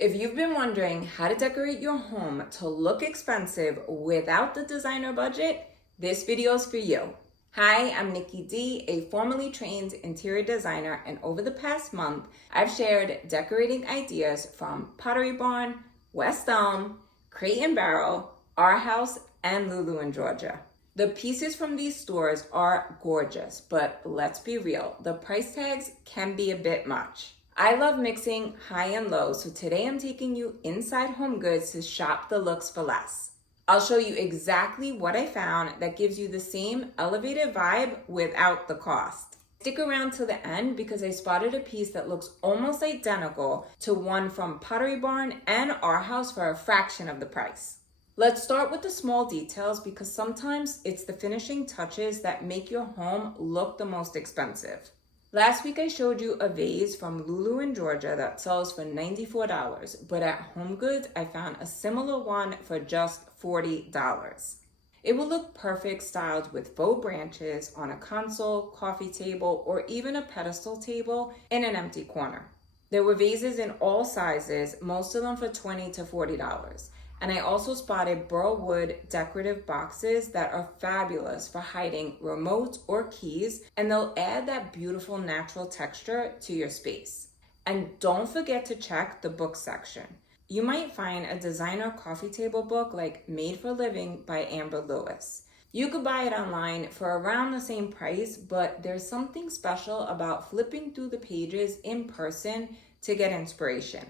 If you've been wondering how to decorate your home to look expensive without the designer budget, this video is for you. Hi, I'm Nikki D, a formerly trained interior designer, and over the past month, I've shared decorating ideas from Pottery Barn, West Elm, Crate and Barrel, Our House, and Lulu in Georgia. The pieces from these stores are gorgeous, but let's be real, the price tags can be a bit much. I love mixing high and low, so today I'm taking you inside Homegoods to shop the looks for less. I'll show you exactly what I found that gives you the same elevated vibe without the cost. Stick around to the end because I spotted a piece that looks almost identical to one from Pottery Barn and Our House for a fraction of the price. Let's start with the small details because sometimes it's the finishing touches that make your home look the most expensive. Last week I showed you a vase from Lulu in Georgia that sells for $94, but at Homegoods I found a similar one for just $40. It will look perfect styled with faux branches on a console, coffee table, or even a pedestal table in an empty corner. There were vases in all sizes, most of them for $20 to $40. And I also spotted burl wood decorative boxes that are fabulous for hiding remotes or keys, and they'll add that beautiful natural texture to your space. And don't forget to check the book section. You might find a designer coffee table book like Made for Living by Amber Lewis. You could buy it online for around the same price, but there's something special about flipping through the pages in person to get inspiration.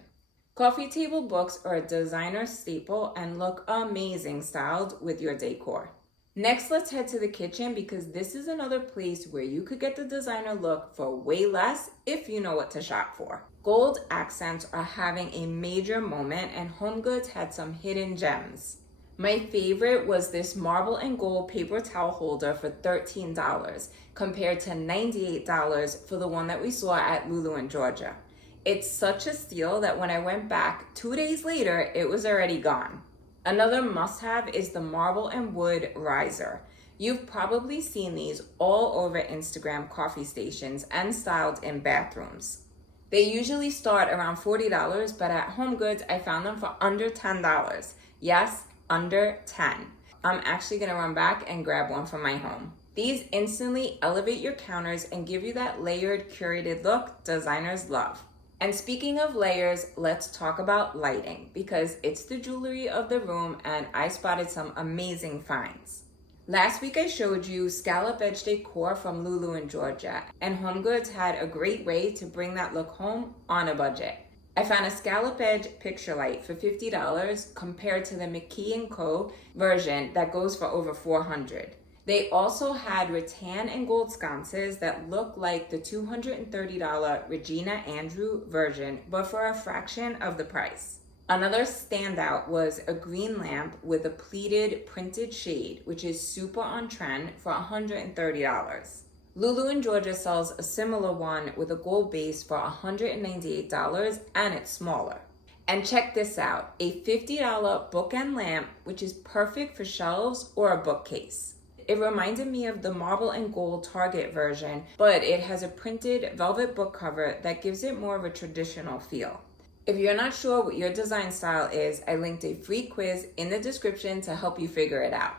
Coffee table books are a designer staple and look amazing styled with your decor. Next, let's head to the kitchen because this is another place where you could get the designer look for way less if you know what to shop for. Gold accents are having a major moment and Homegoods had some hidden gems. My favorite was this marble and gold paper towel holder for $13 compared to $98 for the one that we saw at Lulu in Georgia. It's such a steal that when I went back 2 days later, it was already gone. Another must-have is the marble and wood riser. You've probably seen these all over Instagram coffee stations and styled in bathrooms. They usually start around $40, but at Homegoods, I found them for under $10. Yes, under 10. I'm actually gonna run back and grab one for my home. These instantly elevate your counters and give you that layered, curated look designers love. And speaking of layers, let's talk about lighting because it's the jewelry of the room and I spotted some amazing finds. Last week I showed you Scallop edge decor from Lulu in Georgia, and Homegoods had a great way to bring that look home on a budget. I found a Scallop edge picture light for $50 compared to the McKee & Co. version that goes for over $400. They also had rattan and gold sconces that look like the $230 Regina Andrew version, but for a fraction of the price. Another standout was a green lamp with a pleated printed shade, which is super on trend for $130. Lulu in Georgia sells a similar one with a gold base for $198 and it's smaller. And check this out, a $50 bookend lamp, which is perfect for shelves or a bookcase. It reminded me of the marble and gold Target version, but it has a printed velvet book cover that gives it more of a traditional feel. If you're not sure what your design style is, I linked a free quiz in the description to help you figure it out.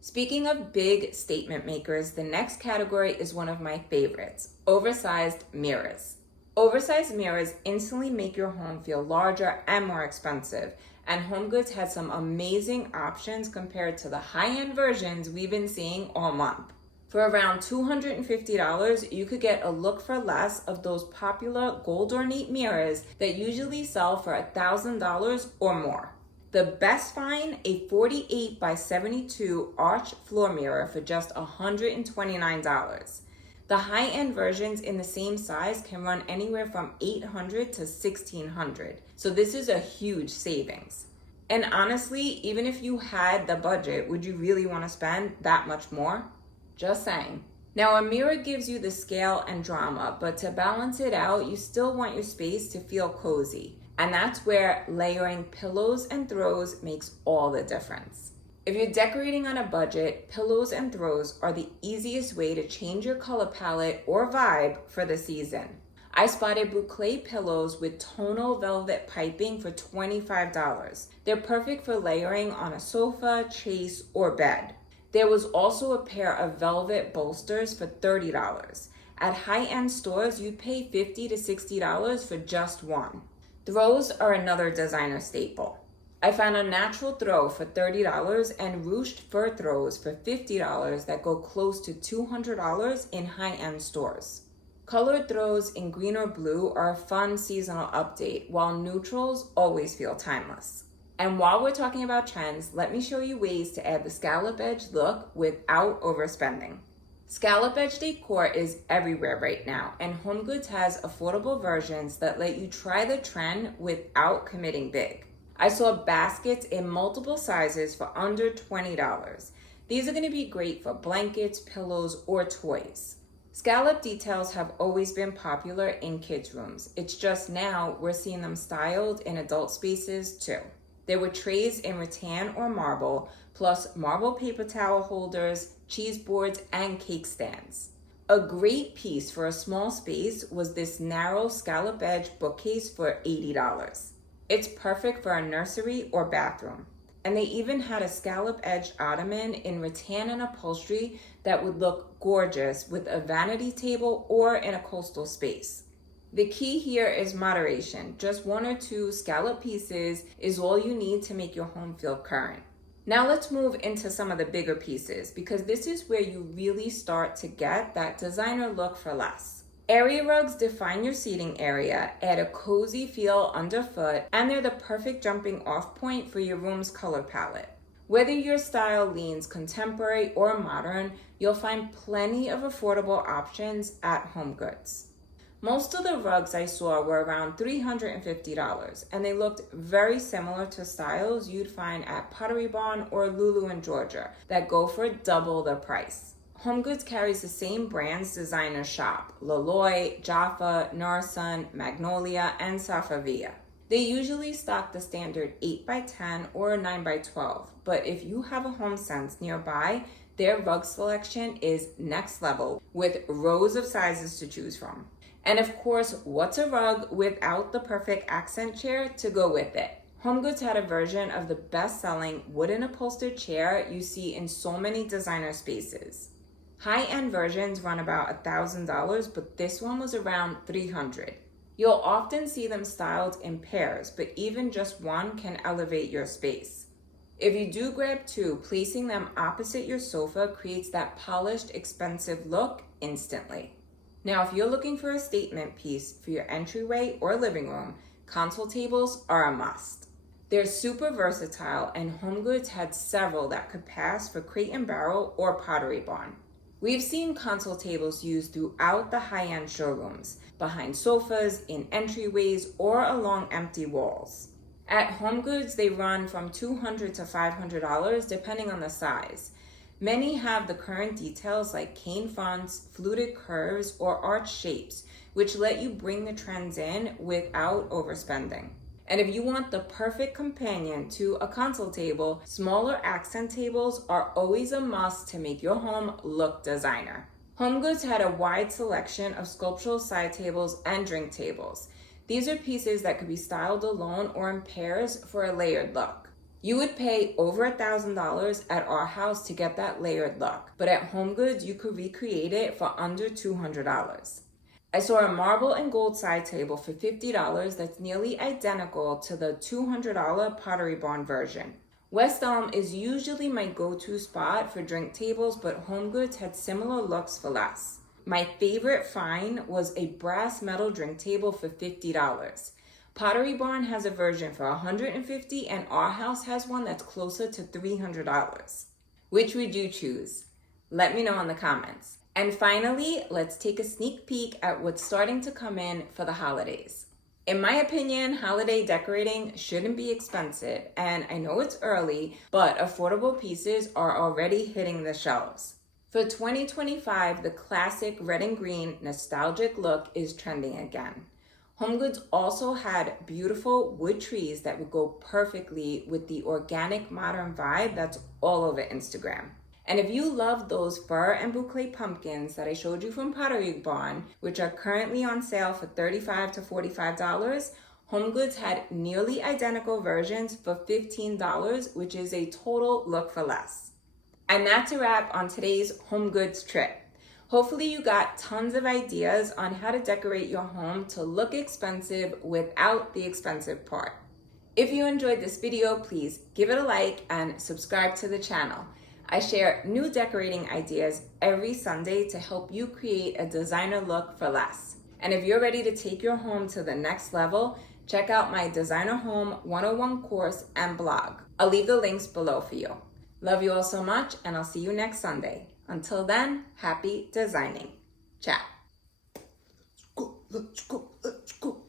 Speaking of big statement makers, the next category is one of my favorites, oversized mirrors. Oversized mirrors instantly make your home feel larger and more expensive, and Homegoods had some amazing options compared to the high-end versions we've been seeing all month. For around $250, you could get a look for less of those popular gold ornate mirrors that usually sell for $1,000 or more. The best find, a 48 by 72 arch floor mirror for just $129. The high-end versions in the same size can run anywhere from $800 to $1,600, so this is a huge savings. And honestly, even if you had the budget, would you really want to spend that much more? Just saying. Now, a mirror gives you the scale and drama, but to balance it out, you still want your space to feel cozy. And that's where layering pillows and throws makes all the difference. If you're decorating on a budget, pillows and throws are the easiest way to change your color palette or vibe for the season. I spotted boucle pillows with tonal velvet piping for $25. They're perfect for layering on a sofa, chase, or bed. There was also a pair of velvet bolsters for $30. At high-end stores, you'd pay $50 to $60 for just one. Throws are another designer staple. I found a natural throw for $30 and ruched fur throws for $50 that go close to $200 in high-end stores. Colored throws in green or blue are a fun seasonal update, while neutrals always feel timeless. And while we're talking about trends, let me show you ways to add the scallop edge look without overspending. Scallop edge decor is everywhere right now, and Homegoods has affordable versions that let you try the trend without committing big. I saw baskets in multiple sizes for under $20. These are going to be great for blankets, pillows, or toys. Scallop details have always been popular in kids' rooms. It's just now we're seeing them styled in adult spaces too. There were trays in rattan or marble, plus marble paper towel holders, cheese boards, and cake stands. A great piece for a small space was this narrow scallop edge bookcase for $80. It's perfect for a nursery or bathroom. And they even had a scallop edge ottoman in rattan and upholstery that would look gorgeous with a vanity table or in a coastal space. The key here is moderation. Just one or two scallop pieces is all you need to make your home feel current. Now let's move into some of the bigger pieces, because this is where you really start to get that designer look for less. Area rugs define your seating area, add a cozy feel underfoot, and they're the perfect jumping off point for your room's color palette. Whether your style leans contemporary or modern, you'll find plenty of affordable options at Homegoods. Most of the rugs I saw were around $350, and they looked very similar to styles you'd find at Pottery Barn or Lulu in Georgia that go for double the price. Homegoods carries the same brands designers shop: Laloy, Jaffa, Narasun, Magnolia, and Safavia. They usually stock the standard 8x10 or 9x12, but if you have a HomeSense nearby, their rug selection is next level with rows of sizes to choose from. And of course, what's a rug without the perfect accent chair to go with it? Homegoods had a version of the best-selling wooden upholstered chair you see in so many designer spaces. High-end versions run about $1,000, but this one was around $300. You'll often see them styled in pairs, but even just one can elevate your space. If you do grab two, placing them opposite your sofa creates that polished, expensive look instantly. Now, if you're looking for a statement piece for your entryway or living room, console tables are a must. They're super versatile, and Homegoods had several that could pass for Crate and Barrel or Pottery Barn. We've seen console tables used throughout the high-end showrooms, behind sofas, in entryways, or along empty walls. At Homegoods, they run from $200 to $500 depending on the size. Many have the current details like cane fronts, fluted curves, or arch shapes, which let you bring the trends in without overspending. And if you want the perfect companion to a console table, smaller accent tables are always a must to make your home look designer. Homegoods had a wide selection of sculptural side tables and drink tables. These are pieces that could be styled alone or in pairs for a layered look. You would pay over $1,000 at our house to get that layered look, but at Homegoods you could recreate it for under $200. I saw a marble and gold side table for $50 that's nearly identical to the $200 Pottery Barn version. West Elm is usually my go-to spot for drink tables, but Homegoods had similar looks for less. My favorite find was a brass metal drink table for $50. Pottery Barn has a version for $150, and our house has one that's closer to $300. Which would you choose? Let me know in the comments. And finally, let's take a sneak peek at what's starting to come in for the holidays. In my opinion, holiday decorating shouldn't be expensive, and I know it's early, but affordable pieces are already hitting the shelves. For 2025, the classic red and green nostalgic look is trending again. Homegoods also had beautiful wood trees that would go perfectly with the organic modern vibe that's all over Instagram. And if you love those fir and boucle pumpkins that I showed you from Pottery Barn, which are currently on sale for $35 to $45, Homegoods had nearly identical versions for $15, which is a total look for less. And that's a wrap on today's Homegoods trip. Hopefully you got tons of ideas on how to decorate your home to look expensive without the expensive part. If you enjoyed this video, please give it a like and subscribe to the channel. I share new decorating ideas every Sunday to help you create a designer look for less. And if you're ready to take your home to the next level, check out my Designer Home 101 course and blog. I'll leave the links below for you. Love you all so much, and I'll see you next Sunday. Until then, happy designing. Ciao. Let's go, let's go, let's go.